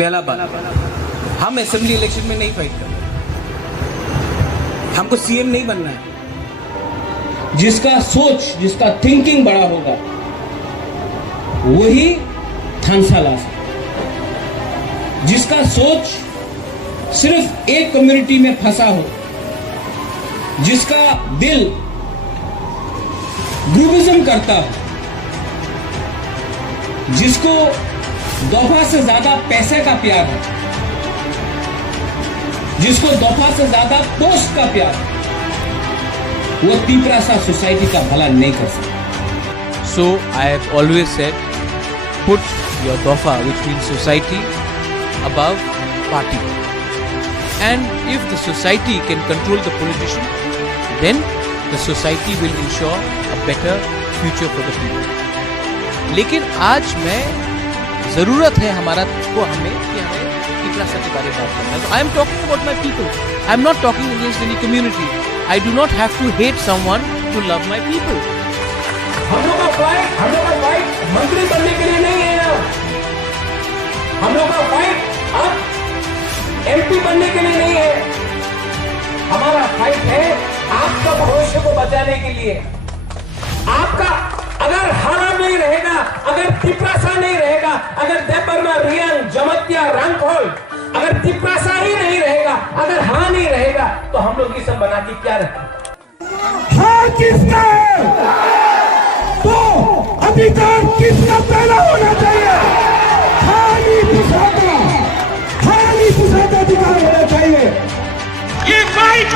पहला बात, हम असेंबली इलेक्शन में नहीं फाइट कर रहे, हमको सीएम नहीं बनना है। जिसका सोच, जिसका थिंकिंग बड़ा होगा वही थानसा ला सकता। जिसका सोच सिर्फ एक कम्युनिटी में फंसा हो, जिसका दिल ग्रुपिज्म करता हो, जिसको दफा से ज्यादा पैसे का प्यार है, जिसको दफा से ज्यादा पोस्ट का प्यार है, वो तीपरासा सोसाइटी का भला नहीं कर सकता। So I have always said, put your dofa, which means society, above party. And if the society can control the politician, then the society will ensure a better future for the people. लेकिन आज मैं जरूरत है हमें तीपरासा के बारे में बात करना है। So I am talking about my people. I am not talking against any community. I do not have to hate someone to love my people. हम लोग का फाइट मंत्री बनने के लिए नहीं है। हम लोग का फाइट अब एमपी बनने के लिए नहीं है। हमारा फाइट है आपका भविष्य को बचाने के लिए। आपका अगर हरा नहीं रहेगा, अगर तीपरासा नहीं रहेगा, अगर देवबर्मा, रियांग, जमतिया, रंगखोल, अगर तीपरासा ही नहीं रहेगा, अगर हाँ नहीं रहेगा, तो हम लोग ये सब बना के क्या रखें? हाँ किसका है? तो अधिकार किसका पहला होना चाहिए? खाली पुसाता अधिकार होना चाहिए। ये फाइट